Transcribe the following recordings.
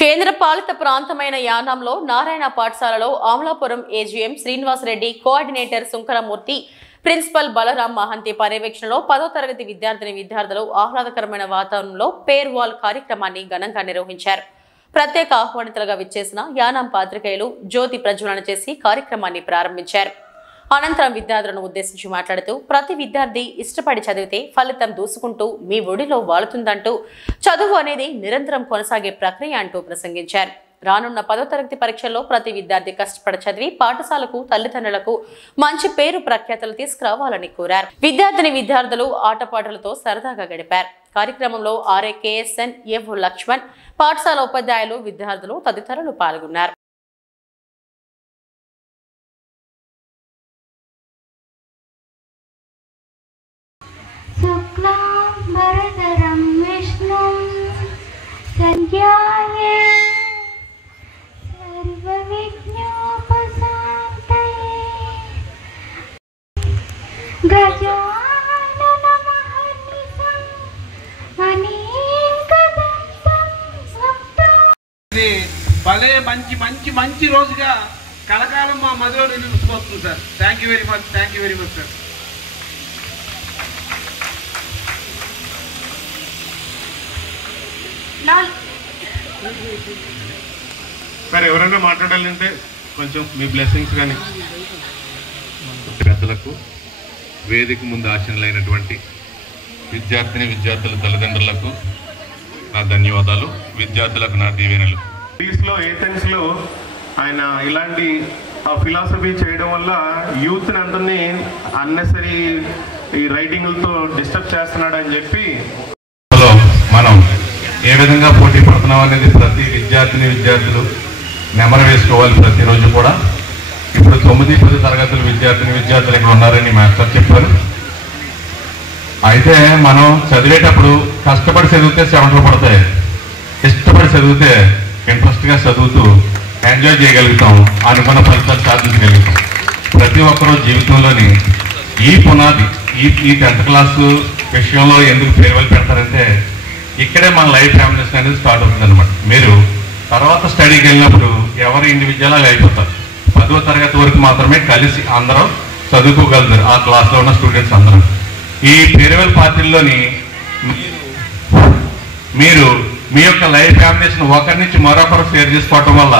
కేంద్ర పాలిత ప్రాంతమైన యానాంలో నారాయణ పాఠశాలలో Amalapuram AGM Srinivas Reddy, coordinator Sunkaramurthy, principal Balaram Mahanti పర్యవేక్షణలో 10వ తరగతి విద్యార్థులు ఆహ్లాదకరమైన వాతావరణంలో పేర్ వాల్ కార్యక్రమాన్ని ఘనంగా నిర్వహించారు. ప్రత్యేక ఆహ్వానితులుగా విచ్చేసిన యానాం పాత్రికేయులు జ్యోతి ప్రజ్వలన చేసి కార్యక్రమాన్ని ప్రారంభించారు. అనంతరం విద్యార్థులను ఉద్దేశించి మాట్లాడుతూ ప్రతి విద్యార్థి ఇష్టపడి చదివితే ఫలితం దూసుకుంటూ మీ ఒడిలో వాలుతుందంటూ చదువు అనేది నిరంతరం కొనసాగే ప్రక్రియ అంటూ ప్రసంగించారు. రానున్న 10వ తరగతి పరీక్షల్లో ప్రతి విద్యార్థి కష్టపడి చదివి పాఠశాలకు, తల్లిదండ్రులకు మంచి పేరు ప్రఖ్యాతలు తీసుకురావాలని కోరారు. విద్యార్థులు ఆటపాటలతో సరదాగా గడిపారు. కార్యక్రమంలో ఆర్ఏకేఎస్ఎన్, ఎఫ్ లక్ష్మణ్, పాఠశాల ఉపాధ్యాయులు, విద్యార్థులు తదితరులు పాల్గొన్నారు. భలే మంచి రోజుగా కలకాలం మా మధ్యలో నిలిచిపోతుంది sir. Thank you very much sir. మరి ఎవరైనా మాట్లాడాలంటే కొంచెం మీ బ్లెస్సింగ్స్ కానీ. పెద్దలకు, వేదిక ముందు ఆశీనులైనటువంటి విద్యార్థుల తల్లిదండ్రులకు నా ధన్యవాదాలు, విద్యార్థులకు నా దీవెనలు. గ్రీస్లో, ఏథెన్స్లో ఆయన ఇలాంటి ఫిలాసఫీ చేయడం వల్ల యూత్ని అందరినీ అన్నెసరీ ఈ రైటింగ్లతో డిస్టర్బ్ చేస్తున్నాడు అని చెప్పి మనం ఏ విధంగా పోటీ పడుతున్నాం అనేది ప్రతి విద్యార్థులు నెమరు వేసుకోవాలి ప్రతిరోజు కూడా. ఇప్పుడు 9, 10 తరగతుల విద్యార్థులు ఇక్కడ ఉన్నారని మాస్టర్ చెప్పారు. అయితే మనం చదివేటప్పుడు కష్టపడి చదివితే చెమటలు పడతాయి, ఇష్టపడి చదివితే ఇంట్రెస్ట్గా చదువుతూ ఎంజాయ్ చేయగలుగుతాం, అనుకున్న ఫలితాలు సాధించగలుగుతాం. ప్రతి ఒక్కరూ జీవితంలోని ఈ పునాది, ఈ 10th క్లాసు విషయంలో ఎందుకు ఫేర్వెల్ పెడతారంటే ఇక్కడే మన లైఫ్ ఫ్యామిలీస్ అనేది స్టార్ట్ అవుతుంది అనమాట. మీరు తర్వాత స్టడీకి వెళ్ళినప్పుడు ఎవరు ఇండివిజువల్గా అయిపోతారు. 10వ తరగతి వరకు మాత్రమే కలిసి అందరూ చదువుకోగలుగుతారు, ఆ క్లాస్లో ఉన్న స్టూడెంట్స్ అందరూ. ఈ ఫేర్వెల్ పార్టీల్లోని మీరు మీ యొక్క లైఫ్ యామినేషన్ ఒకరి నుంచి మరొకరు షేర్ చేసుకోవటం వల్ల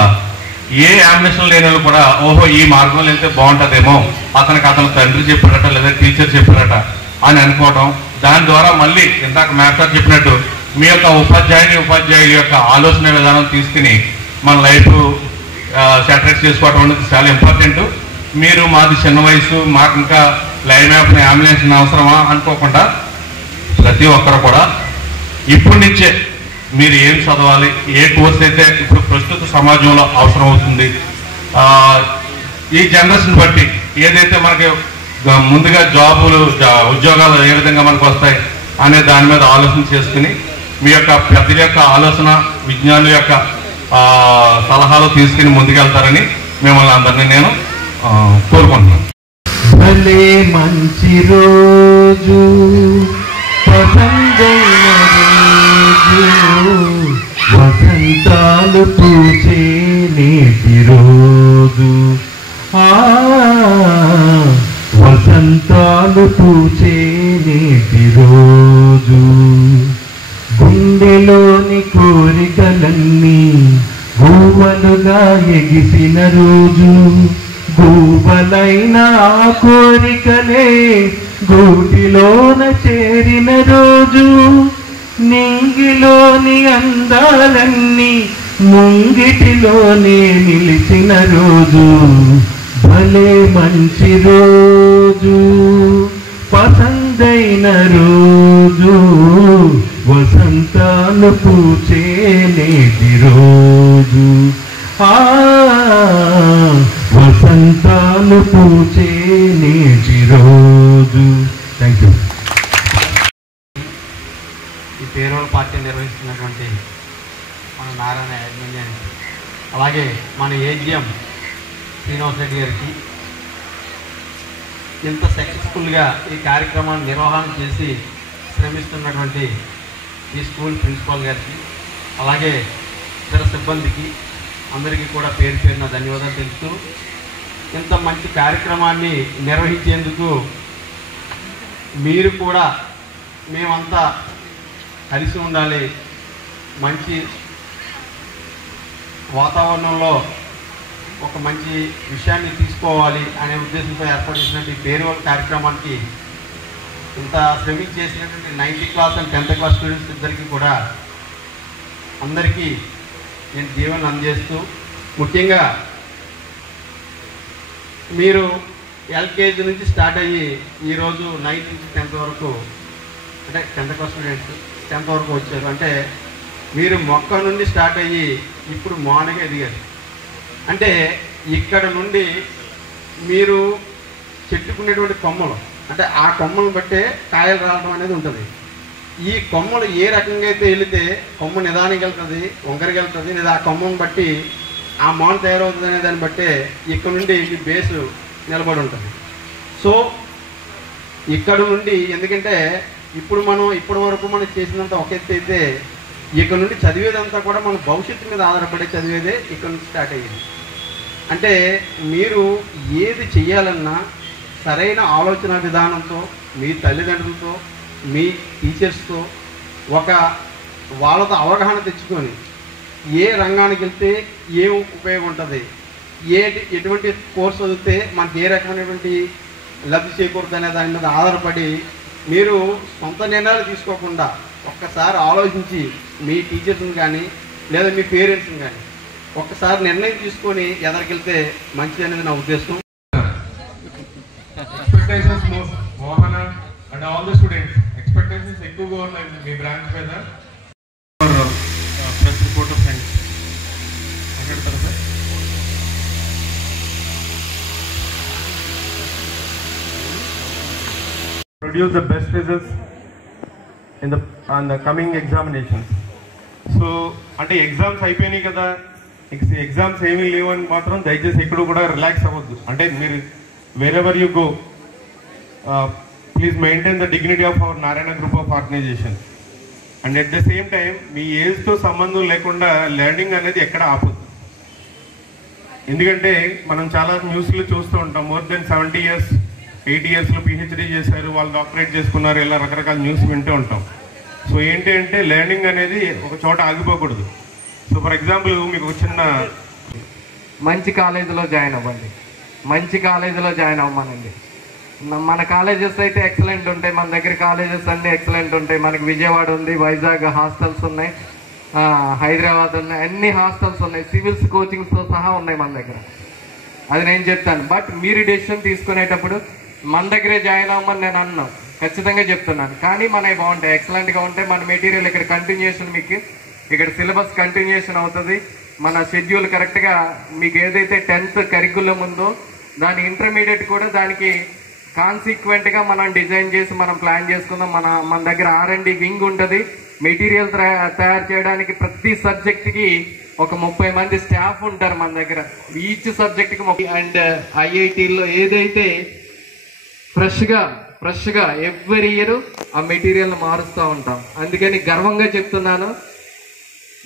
ఏ యామినేషన్ లేని వాళ్ళు కూడా ఓహో ఈ మార్గంలో వెళ్తే బాగుంటుందేమో, అతని తండ్రి చెప్పారట లేదా టీచర్ చెప్పారట అని అనుకోవడం. దాని ద్వారా మళ్ళీ ఇందాక మాస్టర్ చెప్పినట్టు మీ యొక్క ఉపాధ్యాయుల యొక్క ఆలోచన విధానం తీసుకుని మన లైఫ్ సెటరేట్ చేసుకోవడం అనేది చాలా ఇంపార్టెంట్. మీరు మాది చిన్న వయసు, మాకు ఇంకా లైన్ యామినేషన్ అవసరమా అనుకోకుండా ప్రతి ఒక్కరు కూడా ఇప్పటి నుంచే మీరు ఏం చదవాలి, ఏ కోర్స్ అయితే ఇప్పుడు ప్రస్తుత సమాజంలో అవసరం అవుతుంది, ఈ జనరేషన్ బట్టి ఏదైతే మనకి ముందుగా ఉద్యోగాలు ఏ విధంగా మనకు వస్తాయి అనే దాని మీద ఆలోచన చేసుకుని మీ యొక్క పెద్దల యొక్క ఆలోచన, విజ్ఞానుల యొక్క సలహాలు తీసుకుని ముందుకెళ్తారని మిమ్మల్ని అందరినీ నేను కోరుకుంటున్నాను. భలే మంచి రోజు, పసందైన రోజు, వసంతాలు పూచే నేటి రోజు, వసంతాలు పూచే నేటి రోజు, గుండెలోని కోరికలన్నీ గువ్వలుగా ఎగిసిన రోజు, గువ్వలైన ఆ కోరికలే గూటిలోన చేరిన రోజు, నింగిలోని అందాలన్నీ ముంగిటిలోనే నిలిచిన రోజు, భలే మంచి రోజు, పసందైన రోజు, వసంతాలు పూచే నేటి రోజు, వసంతాలు పూచే నేటి రోజు. Thank you. ఈ ఫేర్వెల్ పార్టీ నిర్వహిస్తున్నటువంటి మన నారాయణ యాజమాన్యానికి, అలాగే మన ఏజీఎం శ్రీనివాస్ రెడ్డి గారికి, ఇంత సక్సెస్ఫుల్గా ఈ కార్యక్రమాన్ని నిర్వహణ చేసి శ్రమిస్తున్నటువంటి ఈ స్కూల్ ప్రిన్సిపాల్ గారికి, అలాగే ఇతర సిబ్బందికి అందరికీ కూడా పేరు పేరున ధన్యవాదాలు తెలుపుతూ ఇంత మంచి కార్యక్రమాన్ని నిర్వహించేందుకు మీరు కూడా మేమంతా కలిసి ఉండాలి, మంచి వాతావరణంలో ఒక మంచి విషయాన్ని తీసుకోవాలి అనే ఉద్దేశంతో ఏర్పాటు చేసినటువంటి ఫేర్వెల్ కార్యక్రమానికి ఇంత శ్రమించి చేసినటువంటి 9th class and 10th class students ఇద్దరికి కూడా అందరికీ నేను జీవనం అందజేస్తూ, ముఖ్యంగా మీరు ఎల్కేజీ నుంచి స్టార్ట్ అయ్యి ఈరోజు 9th నుంచి 10th వరకు, అంటే 10th క్లాస్ స్టూడెంట్స్ 10th వరకు వచ్చారు. అంటే మీరు మొక్క నుండి స్టార్ట్ అయ్యి ఇప్పుడు మానగా ఎదిగారు. అంటే ఇక్కడ నుండి మీరు చెట్టుకునేటువంటి కొమ్మలు, అంటే ఆ కొమ్మలను బట్టే కాయలు రావడం అనేది ఉంటుంది. ఈ కొమ్మలు ఏ రకంగా అయితే వెళితే కొమ్మ నిదానికి వెళ్తుంది, వంకరికి వెళ్తుంది, లేదా ఆ కొమ్మను బట్టి ఆ మాను తయారవుతుంది అనే దాన్ని బట్టే ఇక్కడ నుండి ఈ బేసు నిలబడి ఉంటుంది. సో ఇక్కడ నుండి, ఎందుకంటే ఇప్పుడు ఇప్పటి వరకు మనం చేసినంత ఒక ఎత్తు అయితే ఇక్కడ నుండి చదివేదంతా కూడా మన భవిష్యత్తు మీద ఆధారపడే చదివేదే ఇక్కడ నుంచి స్టార్ట్ అయ్యింది. అంటే మీరు ఏది చెయ్యాలన్నా సరైన ఆలోచన విధానంతో మీ తల్లిదండ్రులతో మీ టీచర్స్తో వాళ్ళతో అవగాహన తెచ్చుకొని ఏ రంగానికి వెళ్తే ఏం ఉపయోగం ఉంటుంది, ఎటువంటి కోర్సు చదివితే మనకి ఏ రకమైనటువంటి లబ్ధి చేకూరుతుంది అనే దాని మీద ఆధారపడి మీరు సొంత నిర్ణయాలు తీసుకోకుండా ఒక్కసారి ఆలోచించి మీ టీచర్స్ని కానీ లేదా మీ పేరెంట్స్ని కానీ ఒక్కసారి నిర్ణయం తీసుకొని ఎదరికెళ్తే మంచిది అనేది నా ఉద్దేశం. Expectations Mohana and all the students expectations ఎక్కువగా ఉన్నాయి మీ బ్రాంచ్ మీద. ప్రెస్ రిపోర్ట్ ఆఫ్ ఫ్రెండ్స్ మాట్లాడతారా sir? Produce the best results on the coming examinations. So అంటే ఎగ్జామ్స్ అయిపోయినాయి కదా, ఎగ్జామ్స్ ఏమీ లేవని మాత్రం దయచేసి ఎక్కడ కూడా రిలాక్స్ అవ్వద్దు. అంటే మీరు wherever you go, please maintain the dignity of our Narayana group of organization. And at the same time, మీ ఏజ్తో సంబంధం లేకుండా లెర్నింగ్ అనేది ఎక్కడ ఆపొద్దు. ఎందుకంటే మనం చాలా న్యూస్లు చూస్తూ ఉంటాం, మోర్ దెన్ 70 years 80 yearsలో PhD చేశారు, వాళ్ళు డాక్టరేట్ చేసుకున్నారు, ఇలా రకరకాల న్యూస్ వింటూ ఉంటాం. సో ఏంటి అంటే లెర్నింగ్ అనేది ఒక చోట ఆగిపోకూడదు. సో ఫర్ ఎగ్జాంపుల్ మీకు ఒక చిన్న మంచి కాలేజీలో జాయిన్ అవ్వండి, మంచి కాలేజీలో జాయిన్ అవ్వమనండి. మన కాలేజెస్ అయితే ఎక్సలెంట్ ఉంటాయి, మన దగ్గర కాలేజెస్ అన్నీ ఎక్సలెంట్ ఉంటాయి. మనకి విజయవాడ ఉంది, వైజాగ్ హాస్టల్స్ ఉన్నాయి, హైదరాబాద్ ఉన్నాయి, అన్ని హాస్టల్స్ ఉన్నాయి, సివిల్స్ కోచింగ్స్తో సహా ఉన్నాయి మన దగ్గర. అది నేను చెప్తాను. బట్ మీరు డెసిషన్ తీసుకునేటప్పుడు మన దగ్గరే జాయిన్ అవ్వమని నేను అన్నాను, ఖచ్చితంగా చెప్తున్నాను. కానీ మనవి బాగుంటాయి, ఎక్సలెంట్గా ఉంటాయి. మన మెటీరియల్ ఇక్కడ కంటిన్యూషన్, మీకు ఇక్కడ సిలబస్ కంటిన్యూషన్ అవుతుంది. మన షెడ్యూల్ కరెక్ట్గా మీకు ఏదైతే 10th కరికులం ఉందో దాని ఇంటర్మీడియట్ కూడా దానికి కాన్సిక్వెంట్గా మనం డిజైన్ చేసి మనం ప్లాన్ చేసుకుందాం. మన దగ్గర R&D వింగ్ ఉంటుంది. మెటీరియల్ తయారు చేయడానికి ప్రతి సబ్జెక్ట్కి ఒక 30 మంది స్టాఫ్ ఉంటారు మన దగ్గర, ఈచ్ సబ్జెక్ట్కి. అండ్ IITలో ఏదైతే ఫ్రెష్గా ఎవ్రీ ఇయర్ ఆ మెటీరియల్ మారుస్తూ ఉంటాం. అందుకని గర్వంగా చెప్తున్నాను,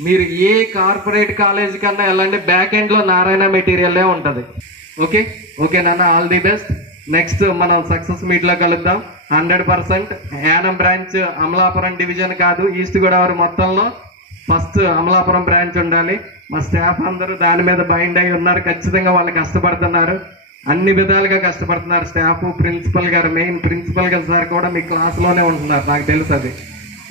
మీరు ఏ కార్పొరేట్ కాలేజ్ కన్నా వెళ్ళండి, బ్యాక్ ఎండ్లో నారాయణ మెటీరియల్లే ఉంటుంది. ఓకే నాన్న, ఆల్ ది బెస్ట్. నెక్స్ట్ మనం సక్సెస్ మీట్లో కలుద్దాం 100%. యానం బ్రాంచ్ అమలాపురం డివిజన్ కాదు, ఈస్ట్ గోదావరి మొత్తంలో ఫస్ట్ అమలాపురం బ్రాంచ్ ఉండాలి. మా స్టాఫ్ అందరూ దాని మీద బైండ్ అయి ఉన్నారు. ఖచ్చితంగా వాళ్ళు కష్టపడుతున్నారు, అన్ని విధాలుగా కష్టపడుతున్నారు స్టాఫ్. ప్రిన్సిపల్ గారు, మెయిన్ ప్రిన్సిపల్ గారు సార్ కూడా మీ క్లాస్లోనే ఉంటున్నారు, నాకు తెలుసు అది.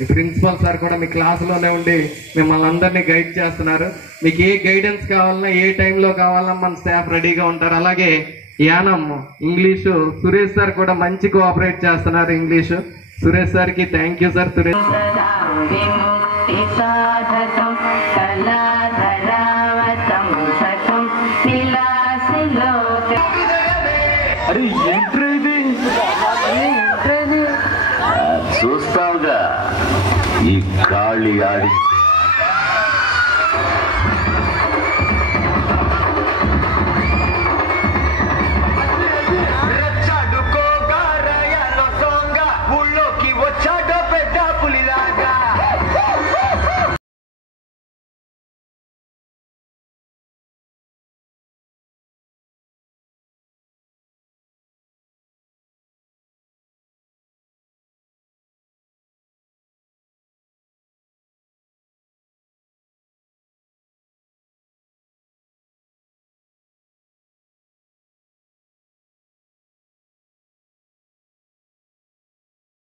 ఈ ప్రిన్సిపల్ సార్ కూడా మీ క్లాసులోనే ఉండి మిమ్మల్ని అందరినీ గైడ్ చేస్తున్నారు. మీకు ఏ గైడెన్స్ కావాలన్నా, ఏ టైంలో కావాలన్నా మన స్టాఫ్ రెడీగా ఉంటారు. అలాగే యానం ఇంగ్లీషు సురేష్ సార్ కూడా మంచి కోఆపరేట్ చేస్తున్నారు ఇంగ్లీషు. సురేష్ సార్కి థ్యాంక్ యూ సార్. సురేష్